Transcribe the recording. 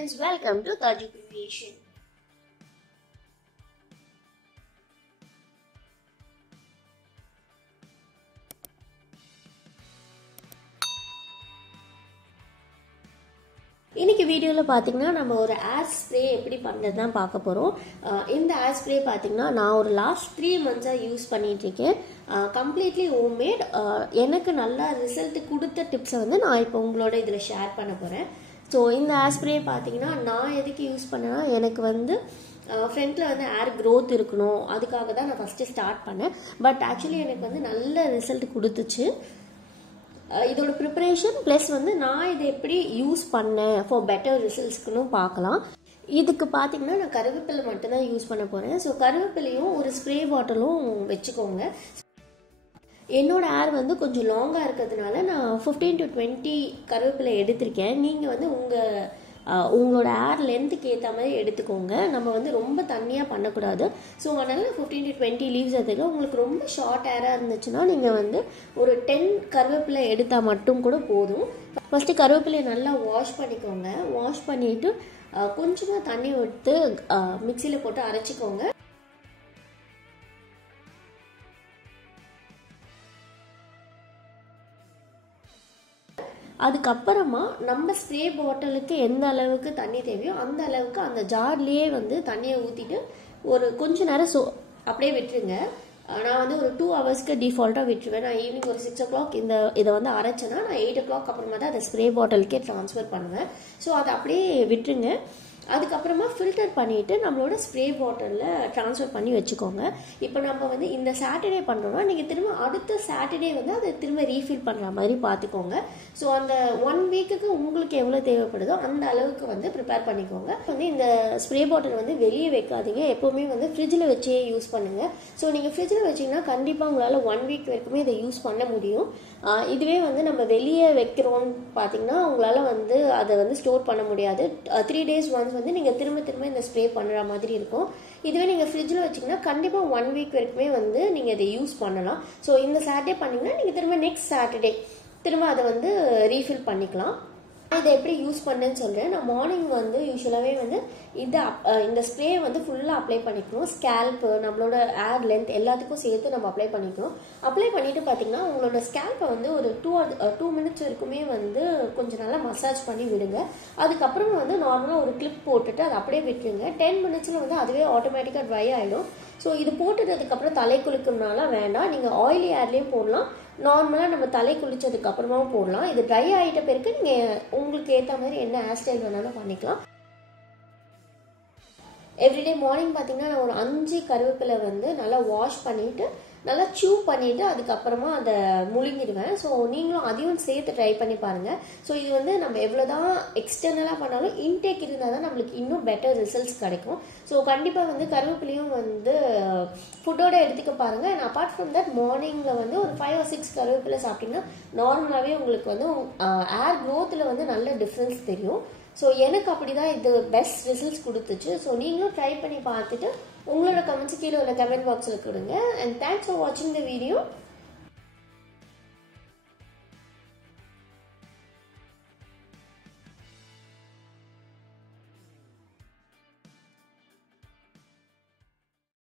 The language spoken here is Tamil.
friends, welcome to Taji Creation. இன்னைக்கு வீடியோவில் பார்த்தீங்கன்னா நம்ம ஒரு ஏர் ஸ்ப்ரே எப்படி பண்ணுறது தான் பார்க்க போகிறோம். இந்த ஏர் ஸ்ப்ரே பார்த்தீங்கன்னா நான் ஒரு லாஸ்ட் 3 months-ஆக யூஸ் பண்ணிகிட்ருக்கேன். Completely homemade. எனக்கு நல்லா ரிசல்ட் கொடுத்த டிப்ஸை வந்து நான் இப்போ உங்களோட இதில் ஷேர் பண்ண போகிறேன். ஸோ இந்த ஏர் ஸ்ப்ரே பார்த்தீங்கன்னா நான் எதுக்கு யூஸ் பண்ணேன்னா, எனக்கு வந்து ஃப்ரண்ட்டில் வந்து ஏர் க்ரோத் இருக்கணும், அதுக்காக தான் நான் ஃபஸ்ட்டு ஸ்டார்ட் பண்ணேன். பட் ஆக்சுவலி எனக்கு வந்து நல்ல ரிசல்ட் கொடுத்துச்சு. இதோட ப்ரிப்பரேஷன் ப்ளஸ் வந்து நான் இதை எப்படி யூஸ் பண்ணேன் ஃபார் பெட்டர் ரிசல்ட்ஸ்க்குன்னு பார்க்கலாம். இதுக்கு பார்த்தீங்கன்னா நான் கருவேப்பிலை மட்டும்தான் யூஸ் பண்ண போகிறேன். ஸோ கருவேப்பிலையும் ஒரு ஸ்ப்ரே பாட்டிலும் வச்சுக்கோங்க. என்னோட ஏர் வந்து கொஞ்சம் லாங்காக இருக்கிறதுனால நான் 15 to 20 கருவேப்பிலை எடுத்திருக்கேன். நீங்கள் வந்து உங்களோட ஏர் லென்த்துக்கு ஏற்ற மாதிரி எடுத்துக்கோங்க. நம்ம வந்து ரொம்ப தண்ணியாக பண்ணக்கூடாது. ஸோ அதனால் 15 to 20 லீவ்ஸ் எடுத்துக்கலாம். உங்களுக்கு ரொம்ப ஷார்ட் ஏராக இருந்துச்சுன்னா நீங்கள் வந்து ஒரு 10 கருவேப்பிலை எடுத்தால் மட்டும் கூட போதும். ஃபஸ்ட்டு கருவேப்பிலையை நல்லா வாஷ் பண்ணிக்கோங்க. வாஷ் பண்ணிவிட்டு கொஞ்சமாக தண்ணி விட்டு மிக்சியில் போட்டு அரைச்சிக்கோங்க. அதுக்கப்புறமா நம்ம ஸ்ப்ரே பாட்டிலுக்கு எந்த அளவுக்கு தண்ணி தேவையோ அந்த அளவுக்கு அந்த ஜார்லேயே வந்து தண்ணியை ஊற்றிட்டு ஒரு கொஞ்ச நேரம் அப்படியே விட்டுருங்க. நான் வந்து ஒரு 2 hours டிஃபால்ட்டாக விட்டுருவேன். நான் ஈவினிங் ஒரு 6 o'clock இதை வந்து அரைச்சேன்னா நான் 8 o'clock அப்புறமா தான் அதை ஸ்ப்ரே பாட்டிலுக்கே ட்ரான்ஸ்ஃபர் பண்ணுவேன். ஸோ அதை அப்படியே விட்டுருங்க. அதுக்கப்புறமா ஃபில்டர் பண்ணிவிட்டு நம்மளோட ஸ்ப்ரே பாட்டிலில் ட்ரான்ஸ்ஃபர் பண்ணி வச்சுக்கோங்க. இப்போ நம்ம வந்து இந்த சாட்டர்டே பண்ணுறோன்னா நீங்கள் திரும்ப அடுத்த சாட்டர்டே வந்து அதை திரும்ப ரீஃபில் பண்ணுற மாதிரி பார்த்துக்கோங்க. ஸோ அந்த 1 week-க்கு உங்களுக்கு எவ்வளோ தேவைப்படுதோ அந்த அளவுக்கு வந்து ப்ரிப்பேர் பண்ணிக்கோங்க. வந்து இந்த ஸ்ப்ரே பாட்டில் வந்து வெளியே வைக்காதீங்க. எப்போவுமே வந்து ஃப்ரிட்ஜில் வச்சே யூஸ் பண்ணுங்கள். ஸோ நீங்கள் ஃப்ரிட்ஜில் வச்சிங்கன்னா கண்டிப்பாக உங்களால் 1 week வரைக்குமே இதை யூஸ் பண்ண முடியும். இதுவே வந்து நம்ம வெளியே வைக்கிறோன்னு பார்த்தீங்கன்னா உங்களால் வந்து அதை வந்து ஸ்டோர் பண்ண முடியாது. 3 days once வந்து நீங்கள் திரும்ப இந்த ஸ்ப்ரே பண்ணுற மாதிரி இருக்கும். இதுவே நீங்கள் ஃப்ரிட்ஜில் வச்சிங்கன்னா கண்டிப்பாக 1 week வரைக்குமே வந்து நீங்கள் இதை யூஸ் பண்ணலாம். ஸோ இந்த சாட்டர்டே பண்ணிங்கன்னா நீங்கள் திரும்ப நெக்ஸ்ட் சாட்டர்டே திரும்ப அதை வந்து ரீஃபில் பண்ணிக்கலாம். இதை எப்படி யூஸ் பண்ணேன்னு சொல்கிறேன். நான் மார்னிங் வந்து யூஸ்வலாகவே வந்து இந்த ஸ்ப்ரே வந்து ஃபுல்லாக அப்ளை பண்ணிக்கணும். ஸ்கேல்ப்பு, நம்மளோட ஏர் லென்த் எல்லாத்துக்கும் சேர்த்து நம்ம அப்ளை பண்ணிக்கணும். அப்ளை பண்ணிவிட்டு பார்த்தீங்கன்னா உங்களோட ஸ்கேல்ப்பை வந்து ஒரு 2 minutes வரைக்குமே வந்து கொஞ்சம் நல்லா மசாஜ் பண்ணி விடுங்க. அதுக்கப்புறம் வந்து நார்மலாக ஒரு கிளிப் போட்டுட்டு அதை அப்படியே விட்டுருங்க. 10 minutes-ல் வந்து அதுவே ஆட்டோமேட்டிக்காக ட்ரை ஆகிடும். ஸோ இது போட்டுட்டதுக்கப்புறம் தலை குளிக்கணும்னால வேண்டாம், நீங்கள் ஆயிலி ஏர்லேயும் போடலாம், நார்மலாக நம்ம தலை குளிச்சதுக்கப்புறமாவும் போடலாம். இது ட்ரை ஆகிட்ட பிறகு நீங்கள் உங்களுக்கு ஏற்ற மாதிரி என்ன ஹேர் ஸ்டைல் வேணாலும் பண்ணிக்கலாம். எவ்ரிடே மார்னிங் பார்த்தீங்கன்னா நான் ஒரு 5 கருவேப்பிலை வந்து நல்லா வாஷ் பண்ணிவிட்டு நல்லா சூ பண்ணிவிட்டு அதுக்கப்புறமா அதை முழுங்கிடுவேன். ஸோ நீங்களும் அதையும் சேர்த்து ட்ரை பண்ணி பாருங்கள். ஸோ இது வந்து நம்ம எவ்வளோ தான் எக்ஸ்டர்னலாக பண்ணாலும் இன்டேக் இருந்தால் தான் நம்மளுக்கு இன்னும் பெட்டர் ரிசல்ட்ஸ் கிடைக்கும். ஸோ கண்டிப்பாக வந்து கருவேப்பிலையும் வந்து ஃபுட்டோட எடுத்துக்க பாருங்கள். அண்ட் அப்பார்ட் ஃப்ரம் தட் மார்னிங்கில் வந்து ஒரு 5 or 6 கருவேப்பிலை சாப்பிட்டிங்கன்னா நார்மலாகவே உங்களுக்கு வந்து ஏர் க்ரோத்தில் வந்து நல்ல டிஃப்ரென்ஸ் தெரியும். ஸோ எனக்கு அப்படி தான் இது பெஸ்ட் ரிசல்ட்ஸ் கொடுத்துச்சு. ஸோ நீங்களும் ட்ரை பண்ணி பார்த்துட்டு உங்களோட கமெண்ட்ஸ் கீழே உள்ள கமெண்ட் பாக்ஸில் கொடுங்க. அண்ட் தேங்க்ஸ் ஃபார் வாட்சிங் த வீடியோ.